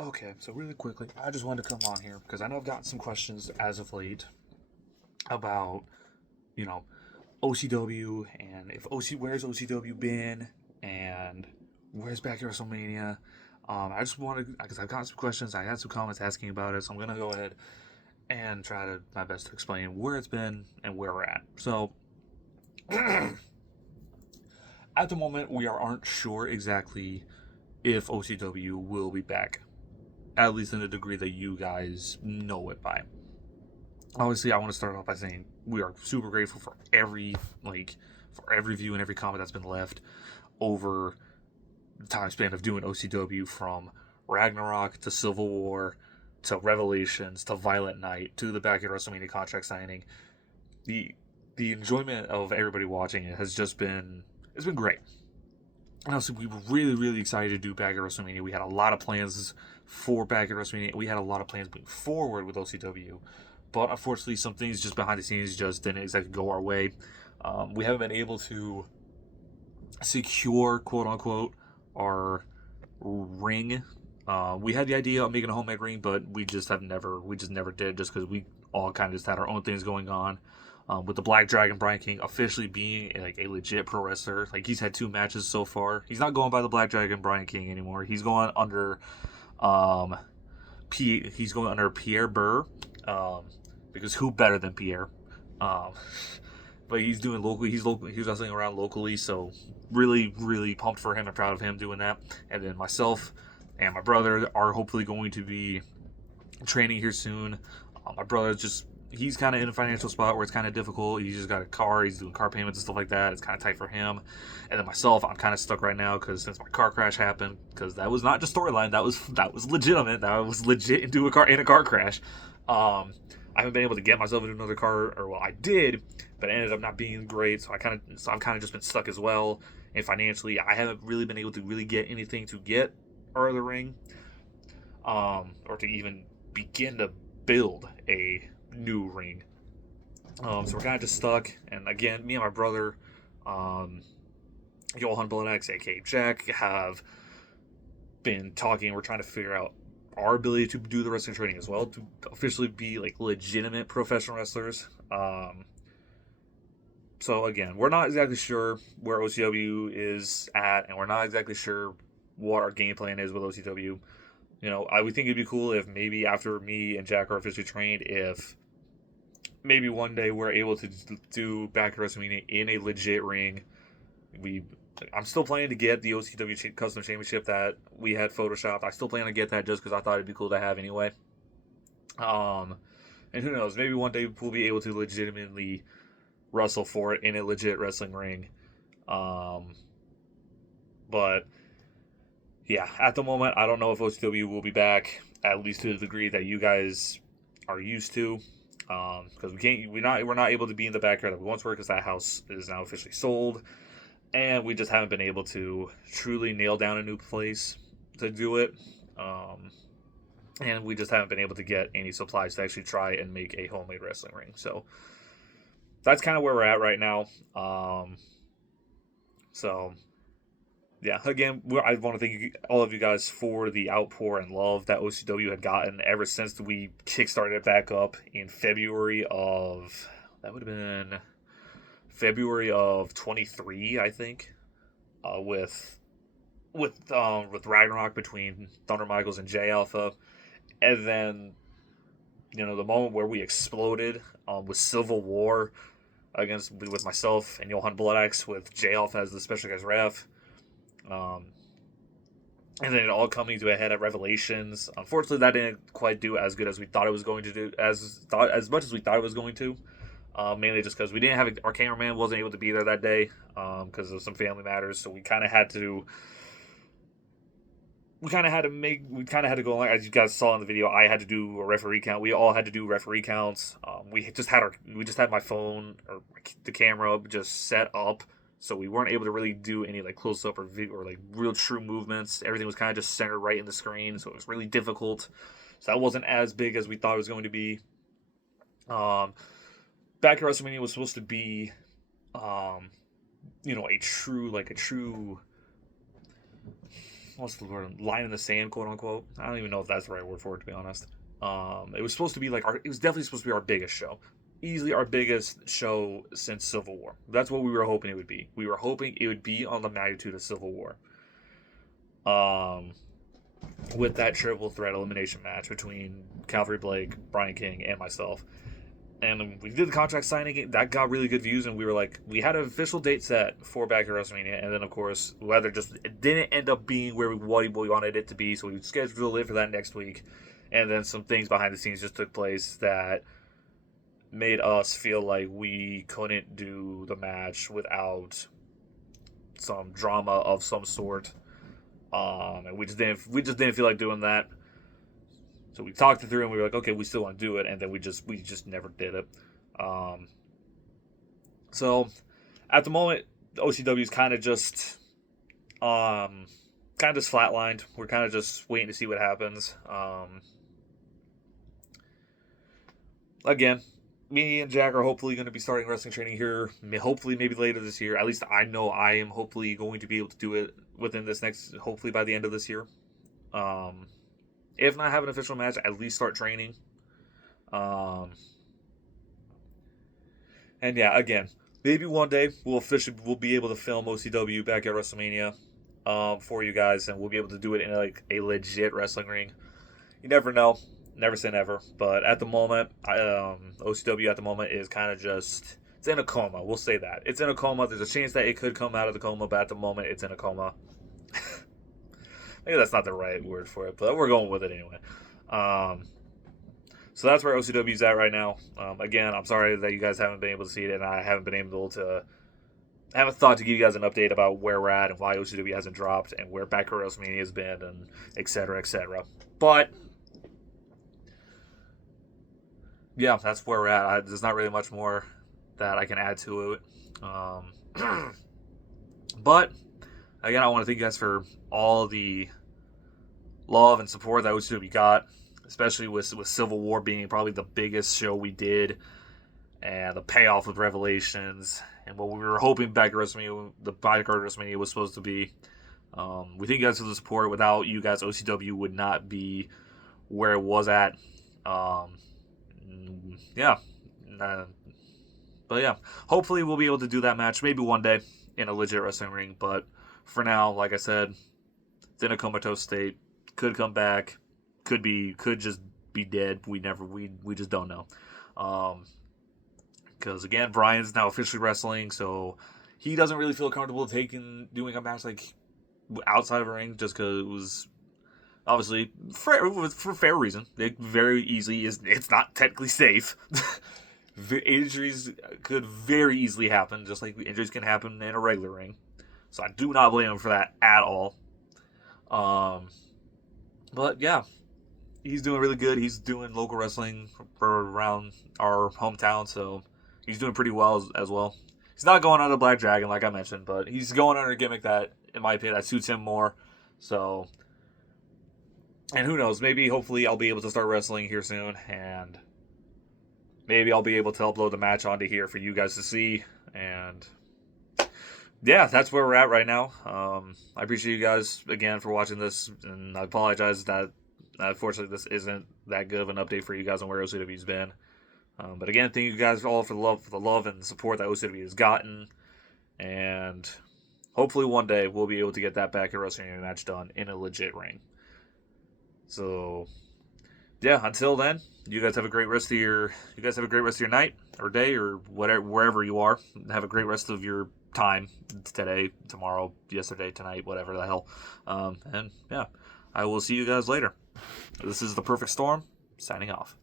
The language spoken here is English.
Okay, so really quickly, I just wanted to come on here because I know I've gotten some questions as of late about, you know, OCW and if where's OCW been and where's back at WrestleMania. I just wanted because I've gotten some questions, I had some comments asking about it, so I'm gonna go ahead and try to my best to explain where it's been and where we're at. So at the moment, we aren't sure exactly if OCW will be back, at least in the degree that you guys know it by. Obviously, I want to start off by saying we are super grateful for every view and every comment that's been left over the time span of doing OCW, from Ragnarok to Civil War to Revelations to Violent Night to the back at WrestleMania contract signing. The the enjoyment of everybody watching it has just been it's been great. And also, we were really excited to do back at WrestleMania. We had a lot of plans for back at WrestleMania. We had a lot of plans moving forward with OCW, but unfortunately, some things just behind the scenes just didn't exactly go our way. We haven't been able to secure, quote unquote, our ring. We had the idea of making a homemade ring, but we just never did, just because we all kind of just had our own things going on. With the Black Dragon Brian King officially being like a legit pro wrestler, like he's had 2 matches so far. He's not going by the Black Dragon Brian King anymore. He's going under, um, he's going under Pierre Burr, um, because who better than Pierre? Um, but he's doing locally. He's wrestling around locally, so really pumped for him and proud of him doing that. And then myself and my brother are hopefully going to be training here soon. My brother just he's kind of in a financial spot where it's kind of difficult. He's just got a car. He's doing car payments and stuff like that. It's kind of tight for him. And then myself, I'm kind of stuck right now because since my car crash happened, because that was not just storyline. That was legitimate. That was legit in a car crash. I haven't been able to get myself into another car, or well, I did, but it ended up not being great. I'm kind of just been stuck as well. And financially, I haven't really been able to really get anything to get out of the ring, or to even begin to build a new ring. So we're kind of just stuck. And again, me and my brother, um, Johan Bladex, aka Jack, have been talking. We're trying to figure out our ability to do the wrestling training as well, to officially be like legitimate professional wrestlers. So again, we're not exactly sure where OCW is at, and we're not exactly sure what our game plan is with OCW. I would think it'd be cool if maybe after me and Jack are officially trained, if maybe one day we're able to do back at WrestleMania in a legit ring. We, I'm still planning to get the OCW Custom Championship that we had photoshopped. I still plan to get that just because I thought it'd be cool to have anyway. And who knows? Maybe one day we'll be able to legitimately wrestle for it in a legit wrestling ring. Um, but yeah, at the moment, I don't know if OCW will be back, at least to the degree that you guys are used to. Because we're not able to be in the backyard that we once were, because that house is now officially sold, and we just haven't been able to truly nail down a new place to do it. Um, and we just haven't been able to get any supplies to actually try and make a homemade wrestling ring. So that's kind of where we're at right now. So yeah, again, I want to thank all of you guys for the outpour and love that OCW had gotten ever since we kickstarted it back up in February of, that would have been February of 23, I think, with Ragnarok between Thunder Michaels and J Alpha, and then the moment where we exploded, with Civil War with myself and Johan Bloodaxe with J Alpha as the special guest ref. Um, and then it all coming to a head at Revelations. Unfortunately, that didn't quite do as good as we thought it was going to do, as much as we thought it was going to. Mainly just because we didn't have our cameraman wasn't able to be there that day, because of some family matters. So we kind of had to. We kind of had to go, like, as you guys saw in the video. I had to do a referee count. We all had to do referee counts. We just had my phone or the camera just set up, so we weren't able to really do any like close up or like real true movements. Everything was kind of just centered right in the screen, so it was really difficult. So that wasn't as big as we thought it was going to be. Back at WrestleMania was supposed to be, a true what's the word, line in the sand, quote unquote. I don't even know if that's the right word for it, to be honest. It was supposed to be like it was definitely supposed to be our biggest show, easily our biggest show since Civil War. That's what we were hoping it would be. We were hoping it would be on the magnitude of Civil War. With that triple threat elimination match between Calvary Blake, Brian King, and myself. And we did the contract signing. That got really good views, and we were like, we had an official date set for back at WrestleMania, and then of course, weather just it didn't end up being where we wanted it to be, so we scheduled it for that next week, and then some things behind the scenes just took place that made us feel like we couldn't do the match without some drama of some sort, and we just didn't feel like doing that. So we talked it through, and we were like, okay, we still want to do it, and then we just never did it. So at the moment, the OCW is kind of just flatlined. We're kind of just waiting to see what happens. Again, me and Jack are hopefully going to be starting wrestling training here, hopefully maybe later this year. At least I know I am hopefully going to be able to do it within hopefully by the end of this year. If not have an official match, at least start training. And yeah, again, maybe one day we'll be able to film OCW back at WrestleMania for you guys, and we'll be able to do it in like a legit wrestling ring. You never know. Never say never. But at the moment, OCW at the moment is kind of just, it's in a coma. We'll say that. It's in a coma. There's a chance that it could come out of the coma, but at the moment, it's in a coma. Maybe that's not the right word for it, but we're going with it anyway. So that's where OCW's at right now. Again, I'm sorry that you guys haven't been able to see it, and I haven't thought to give you guys an update about where we're at and why OCW hasn't dropped and where Back at WrestleMania has been, and et cetera, et cetera. But yeah, that's where we're at. There's not really much more that I can add to it. But again, I want to thank you guys for all the love and support that OCW got, especially with Civil War being probably the biggest show we did, and the payoff with Revelations, and what we were hoping back at WrestleMania, the bodyguard WrestleMania was supposed to be. We thank you guys for the support. Without you guys, OCW would not be where it was at. But yeah, hopefully we'll be able to do that match maybe one day in a legit wrestling ring. But for now, like I said, it's in a comatose state. Could come back. Could just be dead. We just don't know. Because again, Brian's now officially wrestling, so he doesn't really feel comfortable doing a match like outside of a ring, just because it was obviously for fair reason. It very easily it's not technically safe. Injuries could very easily happen, just like injuries can happen in a regular ring. So I do not blame him for that at all. But yeah, he's doing really good. He's doing local wrestling around our hometown, so he's doing pretty well as well. He's not going under Black Dragon, like I mentioned, but he's going under a gimmick that, in my opinion, that suits him more. So, and who knows? Maybe, hopefully, I'll be able to start wrestling here soon, and maybe I'll be able to upload the match onto here for you guys to see. And yeah, that's where we're at right now. I appreciate you guys again for watching this, and I apologize that unfortunately this isn't that good of an update for you guys on where OCW's been. But again, thank you guys all for the love and support that OCW has gotten, and hopefully one day we'll be able to get that back at WrestleMania match done in a legit ring. So yeah, until then, you guys have a great rest of your night or day or whatever, wherever you are. Have a great rest of your time today, tomorrow, yesterday, tonight, whatever the hell. And yeah, I will see you guys later. This is The Perfect Storm, signing off.